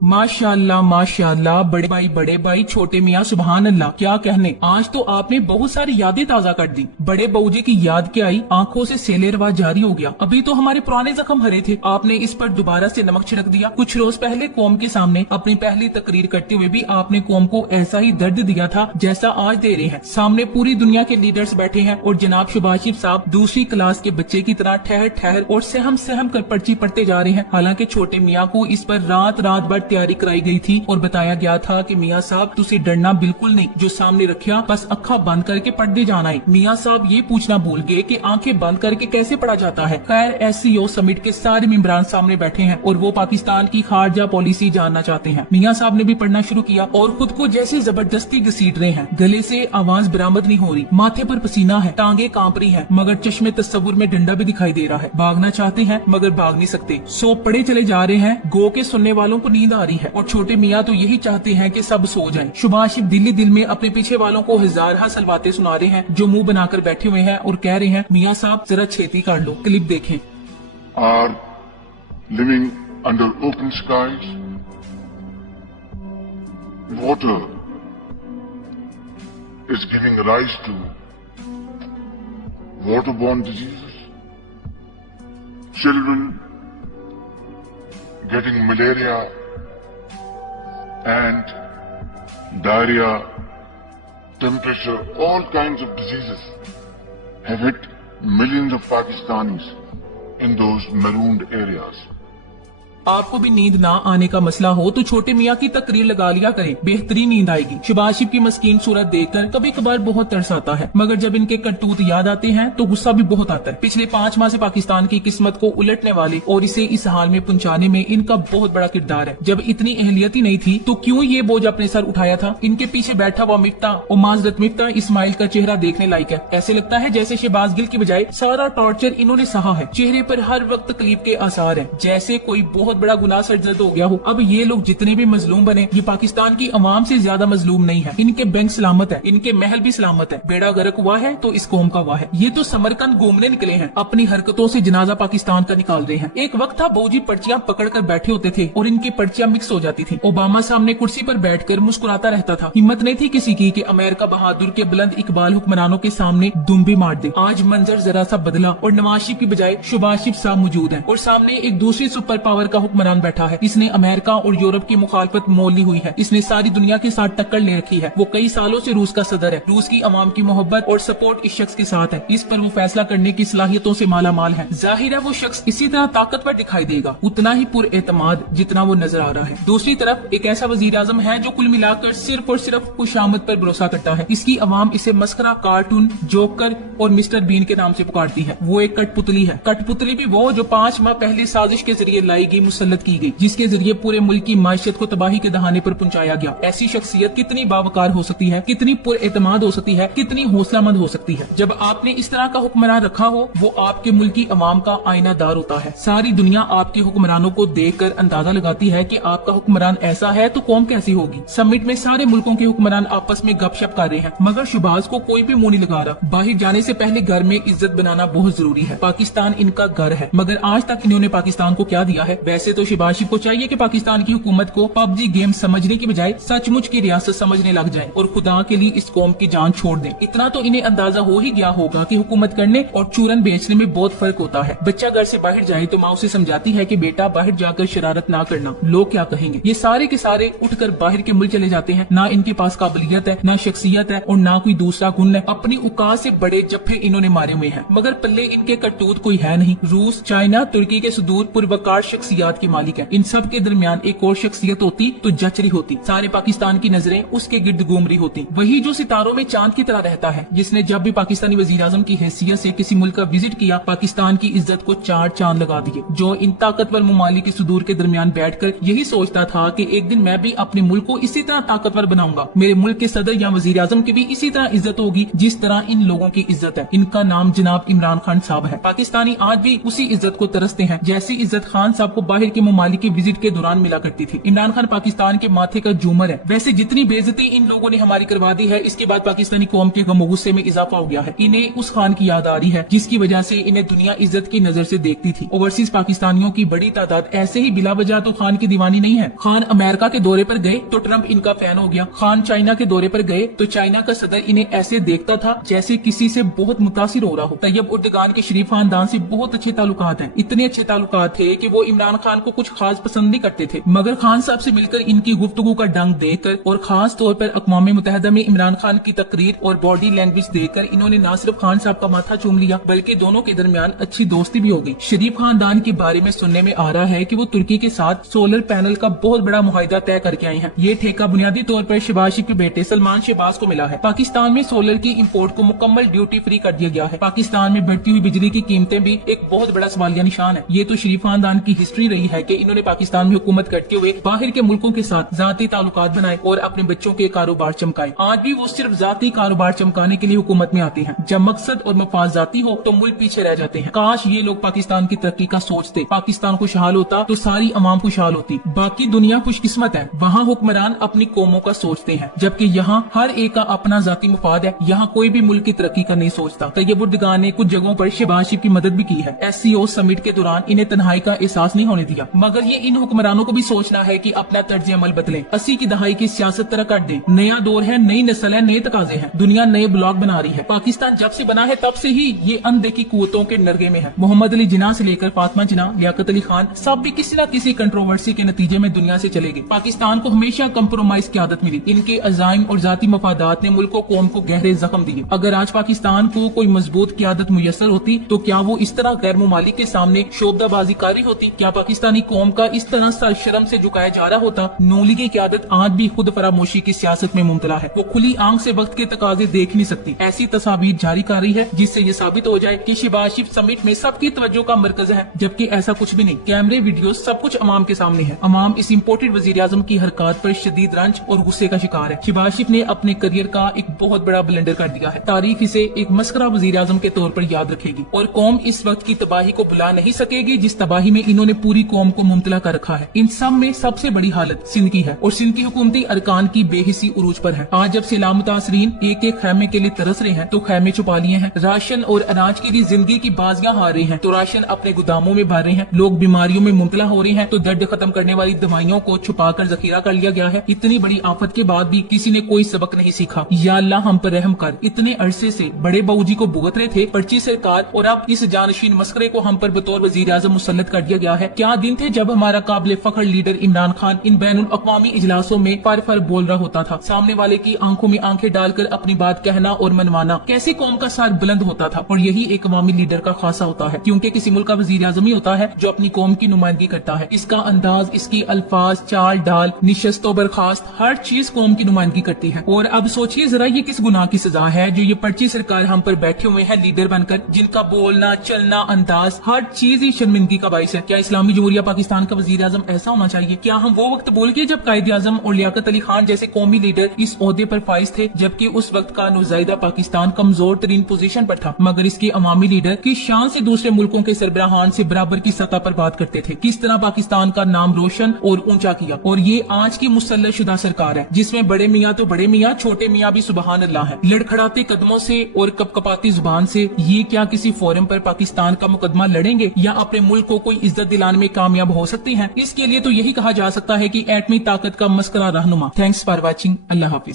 माशाअल्लाह माशाअल्लाह, बड़े भाई छोटे मियाँ सुभान अल्लाह, क्या कहने। आज तो आपने बहुत सारी यादें ताजा कर दी। बड़े बहू जी की याद क्या आई, आंखों से सेले रवा जारी हो गया। अभी तो हमारे पुराने जख्म हरे थे, आपने इस पर दोबारा से नमक छिड़क दिया। कुछ रोज पहले कौम के सामने अपनी पहली तकरीर करते हुए भी आपने कौम को ऐसा ही दर्द दिया था जैसा आज दे रहे हैं। सामने पूरी दुनिया के लीडर्स बैठे हैं और जनाब शहबाज शरीफ साहब दूसरी क्लास के बच्चे की तरह ठहर ठहर और सहम कर पर्ची पढ़ते जा रहे हैं। हालांकि छोटे मियाँ को इस पर रात भर तैयारी कराई गई थी और बताया गया था कि मियाँ साहब तुसी डरना बिल्कुल नहीं, जो सामने रखिया बस अखा बंद करके पढ़ते जाना है। मियाँ साहब ये पूछना भूल गए कि आंखें बंद करके कैसे पढ़ा जाता है। खैर SCO समिट के सारे मेंबरान सामने बैठे हैं और वो पाकिस्तान की खारजा पॉलिसी जानना चाहते हैं। मियाँ साहब ने भी पढ़ना शुरू किया और खुद को जैसे जबरदस्ती घसीट रहे हैं। गले से आवाज बरामद नहीं हो रही, माथे पर पसीना है, टांगे कांप रही है, मगर चश्मे तस्वुर में डंडा भी दिखाई दे रहा है। भागना चाहते हैं मगर भाग नहीं सकते। सो पढ़े चले जा रहे हैं। गो के सुनने वालों को नींद आ रही है और छोटे मियाँ तो यही चाहते हैं कि सब सो जाएं। शहबाज शरीफ दिल में अपने पीछे वालों को हजार सलवाते सुना रहे हैं, जो मुंह बनाकर बैठे हुए हैं और कह रहे हैं मियाँ साहब जरा छेती कर लो। क्लिप देखें। Are living under open skies, water is giving rise to waterborne diseases, children getting malaria and diarrhea, temperature, all kinds of diseases have hit millions of Pakistanis in those marooned areas. आपको भी नींद ना आने का मसला हो तो छोटे मियाँ की तकरीर लगा लिया करें, बेहतरीन नींद आएगी। शहबाज शरीफ की मस्कीन सूरत देखकर कभी कभार बहुत तरस आता है, मगर जब इनके करतूत याद आते हैं तो गुस्सा भी बहुत आता है। पिछले 5 माह से पाकिस्तान की किस्मत को उलटने वाले और इसे इस हाल में पहुंचाने में इनका बहुत बड़ा किरदार है। जब इतनी अहलियत ही नहीं थी तो क्यों ये बोझ अपने सर उठाया था। इनके पीछे बैठा हुआ मिफ्ता और माजरत मिफ्ता इस्माइल का चेहरा देखने लायक है। ऐसे लगता है जैसे शहबाज गिल की बजाय सारा टॉर्चर इन्होंने सहा है। चेहरे पर हर वक्त तकलीफ के आसार है, जैसे कोई बहुत बड़ा गुनाह सरजद हो गया हो। अब ये लोग जितने भी मजलूम बने, ये पाकिस्तान की अवाम से ज्यादा मजलूम नहीं है। इनके बैंक सलामत है, इनके महल भी सलामत है। बेड़ा गर्क हुआ है तो इस कौम का हुआ है। ये तो समरकंद घूमने निकले हैं, अपनी हरकतों से जनाजा पाकिस्तान का निकाल रहे हैं। एक वक्त था बहूजी पर्चियां पकड़ कर बैठे होते थे और इनकी पर्चियां मिक्स हो जाती थी। ओबामा सामने कुर्सी पर बैठकर मुस्कुराता रहता था। हिम्मत नहीं थी किसी की कि अमेरिका बहादुर के बुलंद इकबाल हुक्मरानों के सामने दुम भी मार दे। आज मंजर जरा सा बदला और नवाज शरीफ की बजाय शहबाज शरीफ साहब मौजूद है और सामने एक दूसरी सुपर पावर का हुक्मरान बैठा है। इसने अमेरिका और यूरोप की मुखालफत मोल ली हुई है। इसने सारी दुनिया के साथ टक्कर ले रखी है। वो कई सालों से रूस का सदर है। रूस की अवाम की मोहब्बत और सपोर्ट इस शख्स के साथ है। इस पर वो फैसला करने की सलाहियतों से माला माल है। जाहिर है वो शख्स इसी तरह ताकतवर दिखाई देगा, उतना ही पुरएतमाद जितना वो नजर आ रहा है। दूसरी तरफ एक ऐसा वजीर आजम है जो कुल मिलाकर सिर्फ और सिर्फ खुशामद पर भरोसा करता है। इसकी अवाम इसे मस्करा, कार्टून, जोकर और मिस्टर बीन के नाम से पुकारती है। वो एक कठपुतली है। कठपुतली भी वो जो 5 माह पहले साजिश के जरिए लाई गई, मुसल्लत की गई, जिसके जरिए पूरे मुल्क की माशियत को तबाही के दहाने पर पहुंचाया गया। ऐसी शख्सियत कितनी बावकार हो सकती है, कितनी पुरएतमाद हो सकती है, कितनी हौसलामंद हो सकती है। जब आपने इस तरह का हुक्मरान रखा हो, वो आपके मुल्क की अवाम का आईनादार होता है। सारी दुनिया आपके हुक्मरानों को देखकर अंदाजा लगाती है कि आपका हुक्मरान ऐसा है तो कौम कैसी होगी। समिट में सारे मुल्कों के हुक्मरान आपस में गपशप कर रहे हैं, मगर शहबाज को कोई भी मुंह नहीं लगा रहा। बाहर जाने से पहले घर में इज्जत बनाना बहुत जरूरी है। पाकिस्तान इनका घर है, मगर आज तक इन्होंने पाकिस्तान को क्या दिया है। वैसे तो शहबाज शरीफ को चाहिए कि पाकिस्तान की हुकूमत को पबजी गेम समझने की बजाय सचमुच की रियासत समझने लग जाए और खुदा के लिए इस कौम की जान छोड़ दें। इतना तो इन्हें अंदाजा हो ही गया होगा कि हुकूमत करने और चूरन बेचने में बहुत फर्क होता है। बच्चा घर से बाहर जाए तो माँ उसे समझाती है कि बेटा बाहर जाकर शरारत ना करना, लोग क्या कहेंगे। ये सारे के सारे उठकर बाहर के मुल्क चले जाते हैं। ना इनके पास काबिलियत है, ना शख्सियत है और ना कोई दूसरा गुण है। अपनी औकात से बड़े जफ्फे इन्होंने मारे हुए हैं, मगर पल्ले इनके करतूत कोई है नहीं। रूस, चाइना, तुर्की के सुदूर पुरवकार शख्सियात की मालिक है। इन सब के दरमियान एक और शख्सियत होती तो जचरी होती। सारे पाकिस्तान की नजरें उसके गिर्द घूम रही होती। वही जो सितारों में चांद की तरह रहता है, जिसने जब भी पाकिस्तानी वजीर आजम की हैसियत से किसी मुल्क का विजिट किया, पाकिस्तान की इज्जत को 4 चांद लगा दिए। जो इन ताकतवर ममालिक के सुदूर के दरमियान बैठकर यही सोचता था कि एक दिन मैं भी अपने मुल्क को इसी तरह ताकतवर बनाऊंगा। मेरे मुल्क के सदर या वजीर आजम की भी इसी तरह इज्जत होगी जिस तरह इन लोगों की इज्जत है। इनका नाम जनाब इमरान खान साहब है। पाकिस्तानी आज भी उसी इज्जत को तरसते हैं जैसी इज्जत खान साहब को बाहर के ममालिक के विजिट के दौरान मिला करती थी। इमरान खान पाकिस्तान के माथे का झूमर है। वैसे जितनी बेइज्जती इन लोगों ने हमारी करवा दी है, इसके बाद पाकिस्तानी कौम के गम गुस्से में इजाफा हो गया है। इन्हें उस खान की याद आ रही है जिसकी वजह से इन्हें दुनिया इज्जत की नजर से देखती थी। ओवरसीज पाकिस्तानियों की बड़ी तादाद ऐसे ही बिला वजह तो खान की दीवानी नहीं है। खान अमेरिका के दौरे पर गए तो ट्रंप इनका फैन हो गया। खान चाइना के दौरे पर गए तो चाइना का सदर इन्हें ऐसे देखता था जैसे किसी से बहुत मुतासिर हो रहा हो। तैयब उर्दगान के शरीफ खानदान से बहुत अच्छे ताल्लुकात हैं। इतने अच्छे ताल्लुकात थे कि वो इमरान खान को कुछ खास पसंद नहीं करते थे, मगर खान साहब से मिलकर इनकी गुफ्तगू का ढंग देखकर और खास तौर पर अक़वाम मुत्तहिदा में इमरान खान की तकरीर और बॉडी लैंग्वेज देखकर इन्होंने न सिर्फ खान साहब का माथा चूम लिया बल्कि दोनों के दरमियान अच्छी दोस्ती भी हो गई। शरीफ खानदान के बारे में सुनने में आ रहा है कि वो तुर्की के साथ सोलर पैनल का बहुत बड़ा मुआहिदा तय करके आए हैं। ये ठेका बुनियादी तौर पर शहबाज शरीफ के बेटे सलमान शहबाज को मिला है। पाकिस्तान में सोलर की इम्पोर्ट को मुकम्मल ड्यूटी फ्री कर दिया गया है। पाकिस्तान में बढ़ती हुई बिजली की कीमतें भी एक बहुत बड़ा सवालिया निशान है। ये तो शरीफ खानदान की हिस्ट्री रही है कि इन्होंने पाकिस्तान में हुकूमत करते हुए बाहर के मुल्कों के साथ जाती ताल्लुकात बनाए और अपने बच्चों के कारोबार चमकाए। आज भी वो सिर्फ जाती कारोबार चमकाने के लिए हुकूमत में आते हैं। जब मकसद और मफाद जाती हो तो मुल्क पीछे रह जाते हैं। काश ये लोग पाकिस्तान की तरक्की का सोचते, पाकिस्तान खुशहाल होता तो सारी अवाम खुशहाल होती। बाकी दुनिया खुशकिस्मत है, वहाँ हुक्मरान अपनी कौमों का सोचते हैं, जबकि यहाँ हर एक का अपना जाती मफाद है। यहाँ कोई भी मुल्क की तरक्की का नहीं सोचता। तैयब उर्दगान ने कुछ जगहों पर शहबाज शरीफ की मदद भी की है। SCO समिट के दौरान इन्हें तन्हाई का एहसास नहीं होने दिया, मगर ये इन हुक्मरानों को भी सोचना है कि अपना तर्ज अमल बदलें। 80 की दहाई की सियासत तरह काट दें। नया दौर है, नई नस्ल है, नए तकाजे हैं। दुनिया नए ब्लॉग बना रही है। पाकिस्तान जब से बना है तब से ही ये अनदेखी कुव्वतों के नरगे में है। मोहम्मद अली जिन्ना से लेकर फातिमा जिन्ना, लियाकत अली खान, सब भी किसी न किसी कंट्रोवर्सी के नतीजे में दुनिया से चले गए। पाकिस्तान को हमेशा कंप्रोमाइज की आदत मिली। इनके अजाइम और जाती मफादात ने मुल्क कौम को गहरे जख्म दिए। अगर आज पाकिस्तान को कोई मजबूत क़यादत मुयस्सर होती तो क्या वो इस तरह गैर मुमालिक के सामने शोबदाबाजी कारी होती? क्या पाकिस्तानी कौम का इस तरह सरशर्म से झुकाया जा रहा होता? नूली की क़यादत आज भी खुद फरामोशी की सियासत में मुब्तला है। वो खुली आंख से वक्त के तकाजे देख नहीं सकती। ऐसी तस्वीर जारी कर रही है जिससे ये साबित हो जाए कि शहबाज शरीफ समिट में सबकी तवज्जो का मरकज है, जबकि ऐसा कुछ भी नहीं। कैमरे, वीडियो, सब कुछ अवाम के सामने है। अवाम इस इम्पोर्टेड वजीर आजम की हरकत पर शदीद रंज और गुस्से का शिकार है। शहबाज शरीफ ने अपने करियर का एक बहुत बड़ा ब्लंडर कर दिया है। तारीख इसे एक मस्करा वजीर आजम के तौर पर याद रखेगी और कौम इस वक्त की तबाही को भुला नहीं सकेगी जिस तबाही में इन्होंने पूरी कौम को मुब्तला कर रखा है। इन सब में सबसे बड़ी हालत सिंध की है और सिंध की हुकूमती अरकान की बेहिसी उरूज पर है। आज जब सैलाब मुतासरीन एक एक खैमे के लिए तरस रहे हैं तो खैमे छुपा लिए हैं। राशन और अनाज के लिए जिंदगी की बाजियां हार रही हैं तो राशन अपने गोदामों में भर रहे हैं। लोग बीमारियों में मुब्तला हो रहे हैं तो दर्द खत्म करने वाली दवाइयों को छुपा कर जखीरा कर लिया गया है। इतनी बड़ी आफत के बाद भी किसी ने कोई सबक नहीं सीखा। या अल्लाह हम पर रहम कर। इतने अरसे से बड़े बाबूजी को भुगत रहे थे पर्ची सरकार और अब इस जानशीन मस्करे को हम पर बतौर वजीर आजम मुसल्लत कर दिया गया है। क्या दिन थे जब हमारा काबिल फख्र लीडर इमरान खान इन बैनुल अक़वामी इजलासों में फर बोल रहा होता था। सामने वाले की आंखों में आंखें डालकर अपनी बात कहना और मनवाना कैसे कौम का सर बुलंद होता था। और यही एक अवामी लीडर का खासा होता है, क्योंकि किसी मुल्क का वजीर आजम ही होता है जो अपनी कौम की नुमाइंदगी करता है। इसका अंदाज, इसकी अल्फाज, चाल डाल, निशस्तो बर्खास्त, हर चीज कौम की नुमाइंदगी करती है। और अब सोचिए जरा ये किस गुनाह की सजा है जो ये पर्ची सरकार हम पर बैठे हुए हैं लीडर बनकर, जिनका बोलना, चलना, अंदाज, हर चीज ही शर्मिंदगी का बाइस है। क्या इस्लामी जमहूरिया पाकिस्तान का वजीर आजम ऐसा होना चाहिए? क्या हम वो वक्त बोल गए जब कायदे आजम और लियाकत अली खान जैसे कौमी लीडर इस ओहदे पर फाइज थे, जबकि उस वक्त का नुज़ाइदा पाकिस्तान कमजोर तरीन पोजीशन पर था, मगर इसके अवामी लीडर की शान से दूसरे मुल्कों के सरबराहान से बराबर की सतह पर बात करते थे। किस तरह पाकिस्तान का नाम रोशन और ऊंचा किया। और ये आज की मुसल्लत शुदा सरकार है जिसमें बड़े मियाँ तो बड़े मियाँ, छोटे मियाँ भी सुबहान अल्लाह है। लड़खड़ाते कदमों से और कपकपाती जुबान से ये क्या किसी फोरम पर पाकिस्तान का मुकदमा लड़ेंगे या अपने मुल्क को कोई इज्जत दिलाने में कामयाब हो सकते हैं? इसके लिए तो यही कहा जा सकता है कि एटमी ताकत का मस्करा रहनुमा। Thanks for watching. Allah Hafiz.